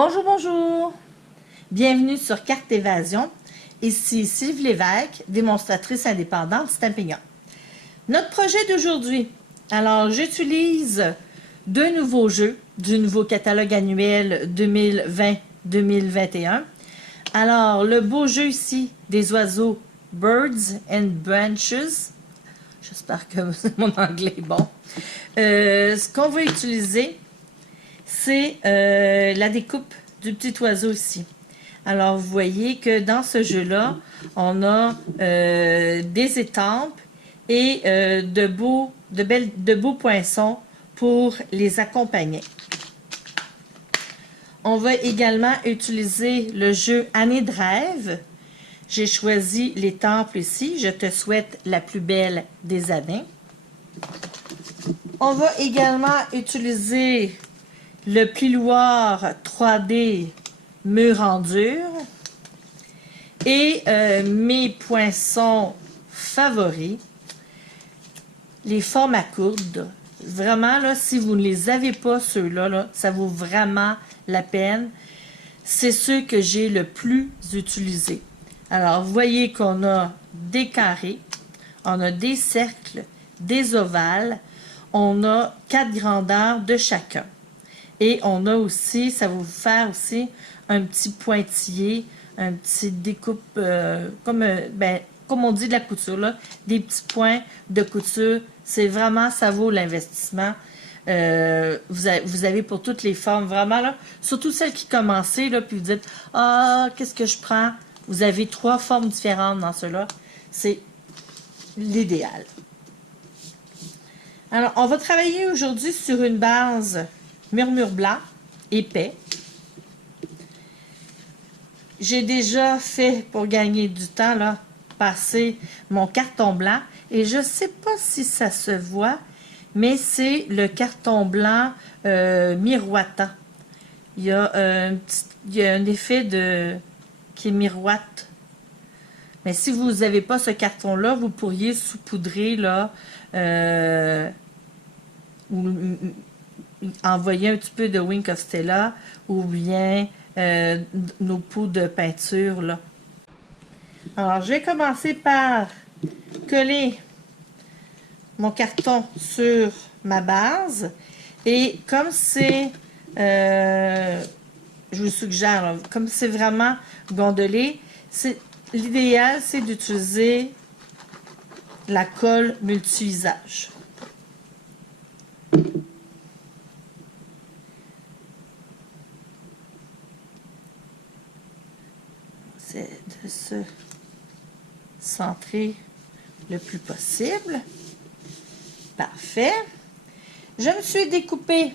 Bonjour, bonjour! Bienvenue sur Carte Évasion. Ici Sylvie Lévesque, démonstratrice indépendante Stampin' Up. Notre projet d'aujourd'hui. Alors, j'utilise deux nouveaux jeux du nouveau catalogue annuel 2020-2021. Alors, le beau jeu ici des oiseaux Birds and Branches. J'espère que mon anglais est bon. Ce qu'on va utiliser, c'est la découpe du petit oiseau ici. Alors, vous voyez que dans ce jeu-là, on a des étampes et de beaux poinçons pour les accompagner. On va également utiliser le jeu Année de rêve. J'ai choisi les temples ici. Je te souhaite la plus belle des années. On va également utiliser le plioir 3D mur en dur et mes poinçons favoris, les formes à coudre. Vraiment, là, si vous ne les avez pas, ceux-là, là, ça vaut vraiment la peine. C'est ceux que j'ai le plus utilisés. Alors, vous voyez qu'on a des carrés, on a des cercles, des ovales, on a 4 grandeurs de chacun. Et on a aussi, ça va vous faire aussi un petit pointillé, un petit découpe, comme on dit de la couture, là, des petits points de couture. C'est vraiment, ça vaut l'investissement. Vous avez pour toutes les formes, vraiment, là, surtout celles qui commencent, là, puis vous dites, ah, qu'est-ce que je prends? Vous avez 3 formes différentes dans ceux-là. C'est l'idéal. Alors, on va travailler aujourd'hui sur une base murmure blanc, épais. J'ai déjà fait, pour gagner du temps, là, passer mon carton blanc. Et je ne sais pas si ça se voit, mais c'est le carton blanc miroitant. Il y a un effet qui miroite. Mais si vous n'avez pas ce carton-là, vous pourriez saupoudrer là, envoyer un petit peu de Wink of Stella ou bien nos pots de peinture là. Alors, je vais commencer par coller mon carton sur ma base et comme c'est, je vous suggère, là, comme c'est vraiment gondolé, l'idéal c'est d'utiliser la colle multi-usage. C'est de se centrer le plus possible. Parfait. Je me suis découpé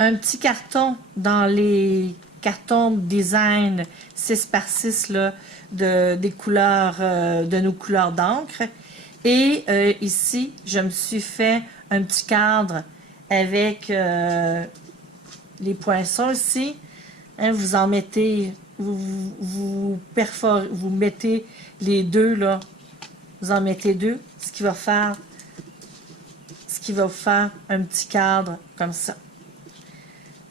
un petit carton dans les cartons design 6x6 là, des couleurs, de nos couleurs d'encre. Et ici, je me suis fait un petit cadre avec les poinçons ici. Hein, vous en mettez, vous mettez les deux là, vous en mettez deux, ce qui va vous faire un petit cadre comme ça.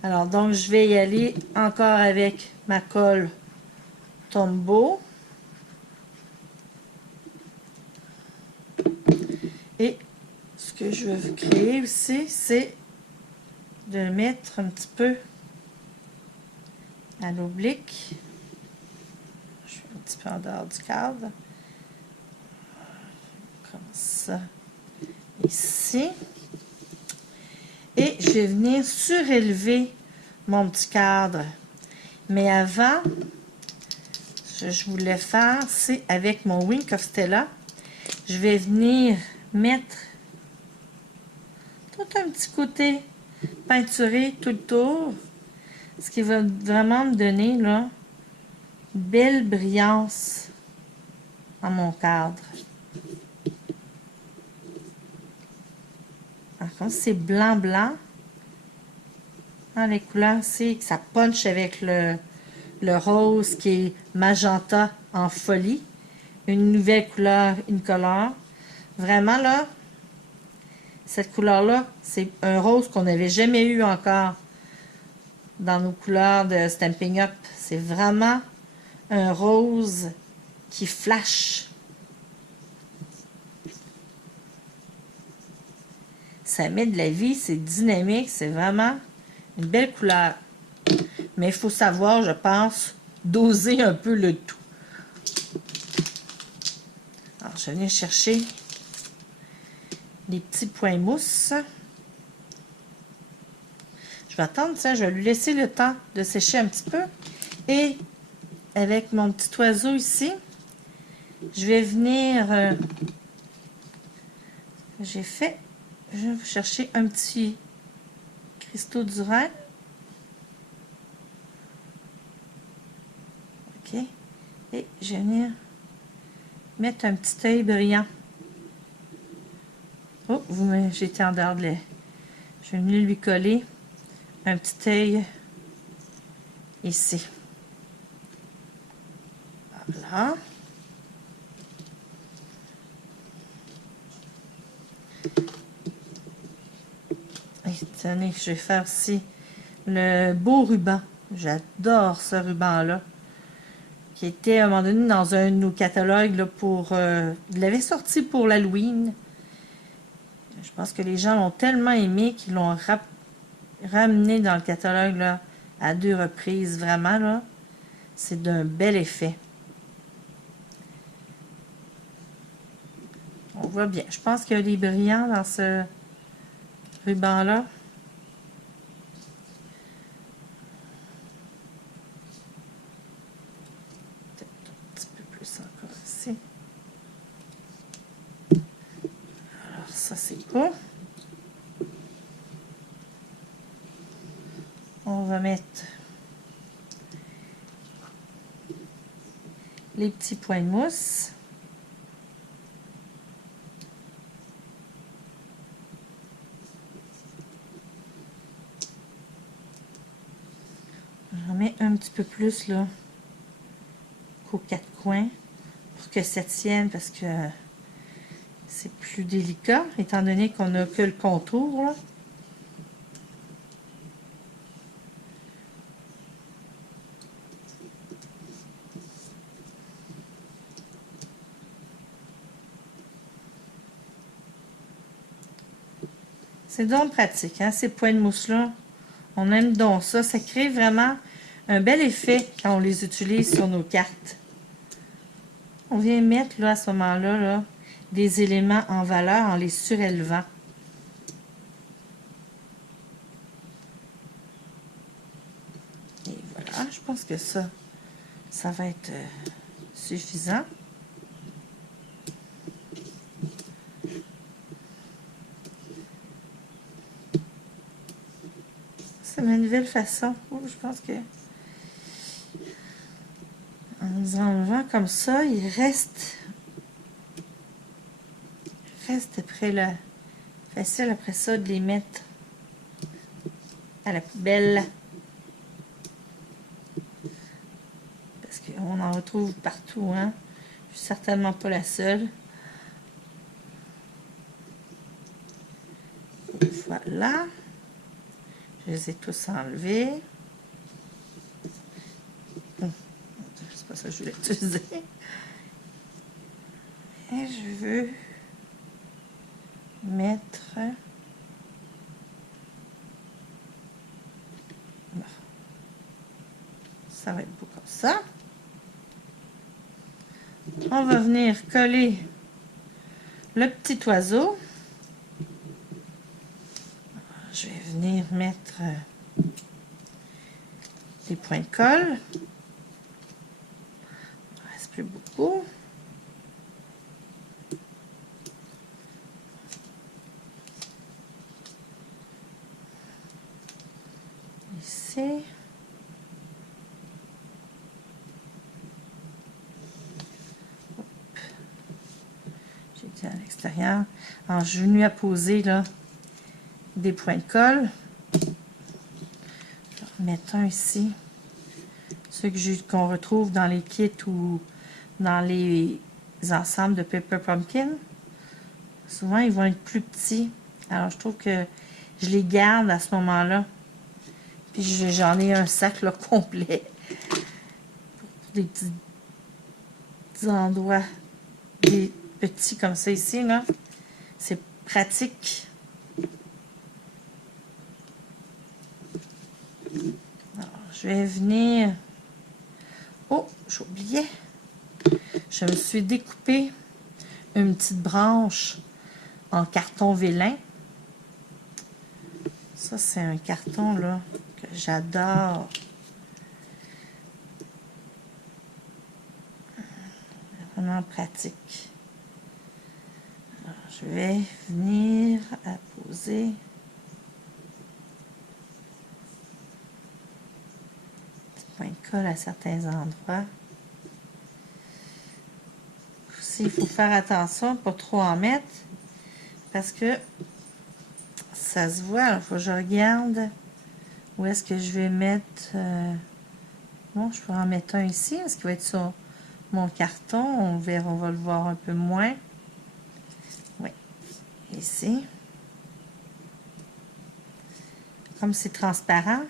Alors donc je vais y aller encore avec ma colle Tombow et ce que je veux créer aussi, c'est de mettre un petit peu à l'oblique. Je suis un petit peu en dehors du cadre. Comme ça. Ici. Et je vais venir surélever mon petit cadre. Mais avant, ce que je voulais faire, c'est avec mon Wink of Stella, je vais venir mettre tout un petit côté peinturé tout le tour. Ce qui va vraiment me donner là, une belle brillance à mon cadre. Alors, comme c'est blanc-blanc, hein, les couleurs, c'est que ça punch avec le rose qui est magenta en folie. Une nouvelle couleur, une couleur. Vraiment là, cette couleur-là, c'est un rose qu'on n'avait jamais eu encore dans nos couleurs de Stampin' Up. C'est vraiment un rose qui flash. Ça met de la vie, c'est dynamique, c'est vraiment une belle couleur. Mais il faut savoir, je pense, doser un peu le tout. Alors, je vais venir chercher les petits points mousse. Je vais attendre, ça, je vais lui laisser le temps de sécher un petit peu. Et avec mon petit oiseau ici, je vais venir... je vais chercher un petit cristaux d'Urène. OK. Et je vais venir mettre un petit œil brillant. Oh, j'ai été en dehors de lait. Je vais venir lui coller un petit œil ici. Voilà. Et tenez, je vais faire aussi le beau ruban. J'adore ce ruban-là. Qui était à un moment donné dans un de nos catalogues là, pour... il l'avait sorti pour l'Halloween. Je pense que les gens l'ont tellement aimé qu'ils l'ont ramené dans le catalogue là, à 2 reprises. Vraiment, là, c'est d'un bel effet. On voit bien. Je pense qu'il y a des brillants dans ce ruban-là. Peut-être un petit peu plus encore ici. Alors, ça, c'est beau. On va mettre les petits points de mousse. J'en mets un petit peu plus là qu'aux 4 coins pour que ça tienne parce que c'est plus délicat étant donné qu'on n'a que le contour là. C'est donc pratique, hein, ces points de mousse-là. On aime donc ça. Ça crée vraiment un bel effet quand on les utilise sur nos cartes. On vient mettre là, à ce moment-là là, des éléments en valeur en les surélevant. Et voilà, je pense que ça va être suffisant. C'est ma nouvelle façon. Oh, je pense que en les enlevant comme ça, il reste après le facile après ça de les mettre à la poubelle. Parce qu'on en retrouve partout, hein. Je suis certainement pas la seule. Voilà. Je les ai tous enlevés. C'est pas ça que je voulais utiliser. Et je veux mettre... Ça va être beau comme ça. On va venir coller le petit oiseau. Je vais venir mettre des points de colle. Il ne reste plus beaucoup. Ici. J'ai dit à l'extérieur. Alors, je suis venue à poser là des points de colle. Je vais en mettre un ici. Ceux qu'on retrouve dans les kits ou dans les ensembles de Paper Pumpkin. Souvent, ils vont être plus petits. Alors, je trouve que je les garde à ce moment-là. Puis j'en ai un sac là, complet. Pour des petits endroits, des petits comme ça ici, là. C'est pratique. Alors, je vais venir... Oh, j'oubliais. Je me suis découpé une petite branche en carton vélin. Ça, c'est un carton là que j'adore. Vraiment pratique. Alors, je vais venir apposer petit point de colle à certains endroits. Aussi, il faut faire attention, pas trop en mettre, parce que ça se voit. Il faut que je regarde où est-ce que je vais mettre. Bon, je pourrais en mettre un ici. Est-ce qu'il va être sur mon carton? On verra, on va le voir un peu moins. Oui, ici. Comme c'est transparent,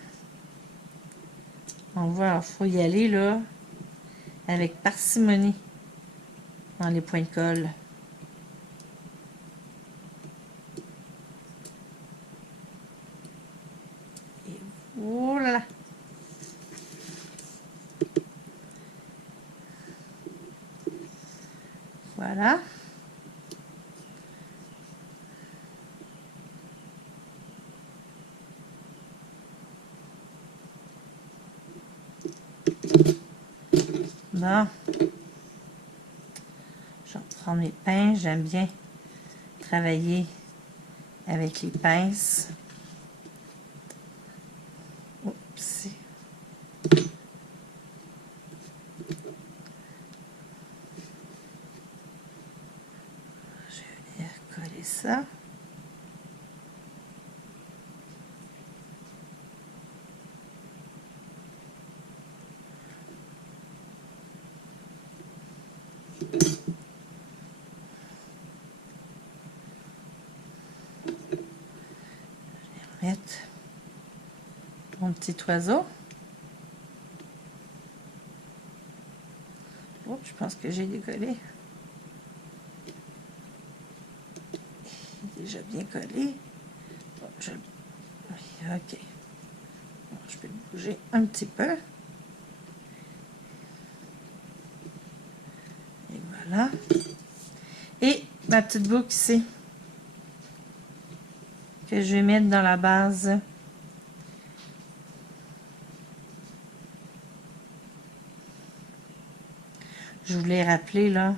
on voit, il faut y aller là avec parcimonie dans les points de colle. Et voilà. Voilà. Bon. Je vais prendre mes pinces. J'aime bien travailler avec les pinces. Oups. Je vais venir coller ça. Mettre mon petit oiseau. Oh, je pense que j'ai décollé. Il est déjà bien collé. Bon, oui, ok. Bon, je peux le bouger un petit peu. Et voilà. Et ma petite boucle ici, que je vais mettre dans la base. Je voulais rappeler là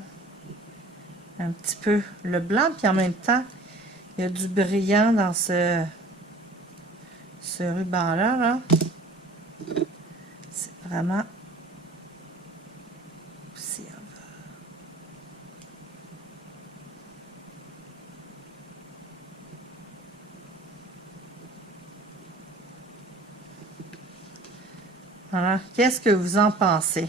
un petit peu le blanc, puis en même temps, il y a du brillant dans ce ruban-là. Là. C'est vraiment aussi. Voilà. Qu'est-ce que vous en pensez?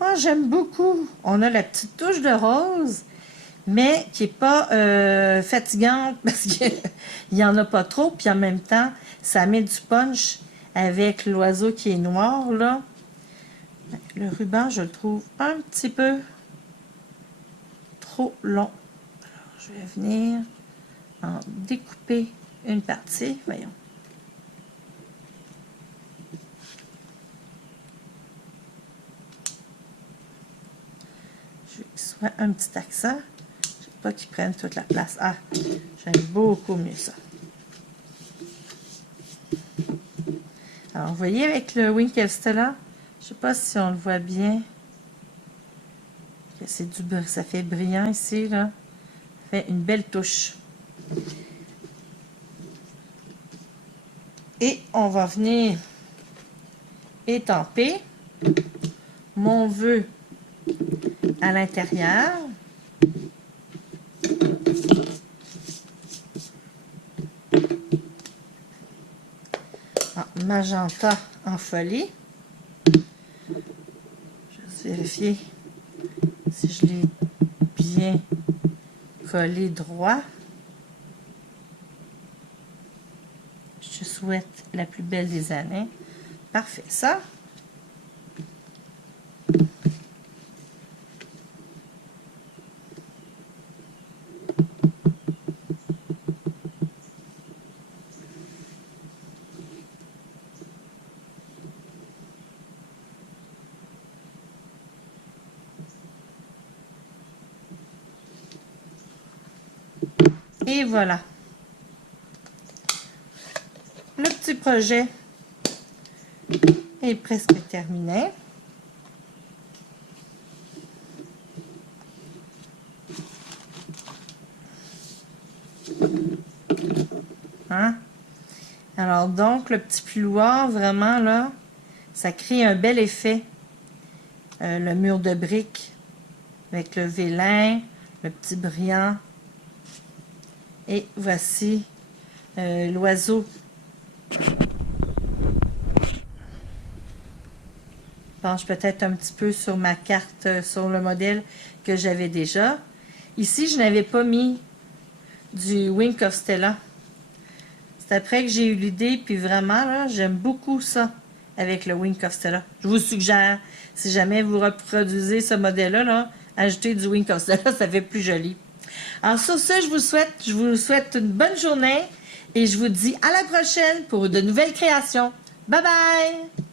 Moi, j'aime beaucoup. On a la petite touche de rose, mais qui n'est pas fatigante parce qu'il n'y en a pas trop. Puis en même temps, ça met du punch avec l'oiseau qui est noir, là. Le ruban, je le trouve un petit peu trop long. Alors, je vais venir en découper une partie. Voyons. Je veux qu'il soit un petit accent. Je ne veux pas qu'il prenne toute la place. Ah, j'aime beaucoup mieux ça. Alors, vous voyez avec le Winkle Stella, je ne sais pas si on le voit bien, que ça fait brillant ici, là. Ça fait une belle touche. Et on va venir étamper mon vœu à l'intérieur. En magenta en folie. Je vais vérifier si je l'ai bien collé droit. Je souhaite la plus belle des années. Parfait, ça. Et voilà. Le petit projet est presque terminé. Hein? Alors donc, le petit piloir, vraiment là, ça crée un bel effet. Le mur de briques avec le vélin, le petit brillant. Et voici l'oiseau. Je penche peut-être un petit peu sur ma carte, sur le modèle que j'avais déjà. Ici, je n'avais pas mis du Wink of Stella. C'est après que j'ai eu l'idée, puis vraiment, là, j'aime beaucoup ça avec le Wink of Stella. Je vous suggère, si jamais vous reproduisez ce modèle-là, là, ajoutez du Wink of Stella, ça fait plus joli. Alors sur ce, je vous souhaite une bonne journée et je vous dis à la prochaine pour de nouvelles créations. Bye bye!